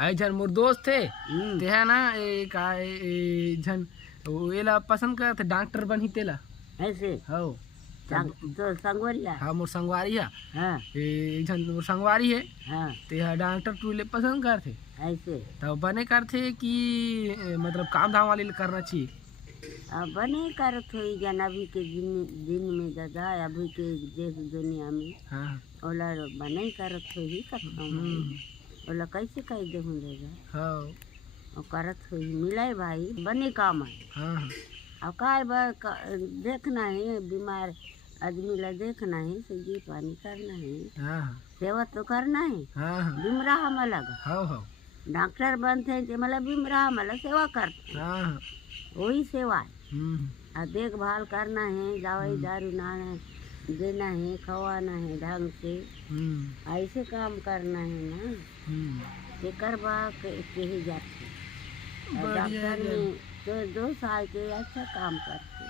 आई झन मोर दोस्त थे हम्म, ते है ना झन एला पसंद करते डॉक्टर बनी तेला ऐसे हो तो संगवरिया। हाँ मोर संगवारी है हाँ झन मोर संगवारी है हाँ ते हा डॉक्टर टू ले पसंद करते ऐसे तो बने करते कि मतलब काम धाम वाले करना चाहिए। अब नहीं करत हुई जन अभी के दिन में दादा अभी के देश दुनिया में हाँ ओला बने करत हुई करता हूँ ओला कैसे कह दे हूँ देगा हाँ और करत हुई मिलाए भाई बने काम है। हाँ अब काय देखना है बीमार आदमी ला देखना है सब्जी पानी करना है हाँ सेवा तो करना है। हाँ बिमराह मला हाँ हाँ डॉक्टर बनते हैं ते मला बिमराह मला सेवा करते हैं हाँ वही सेवा है। हम्म और देखभाल करना है दवाई दारू ना देना है खवाना है ढंग से ऐसे काम करना है ना ये करवा के ही जाते और बढ़िया डॉक्टर है। में तो 2 साल के अच्छा काम करते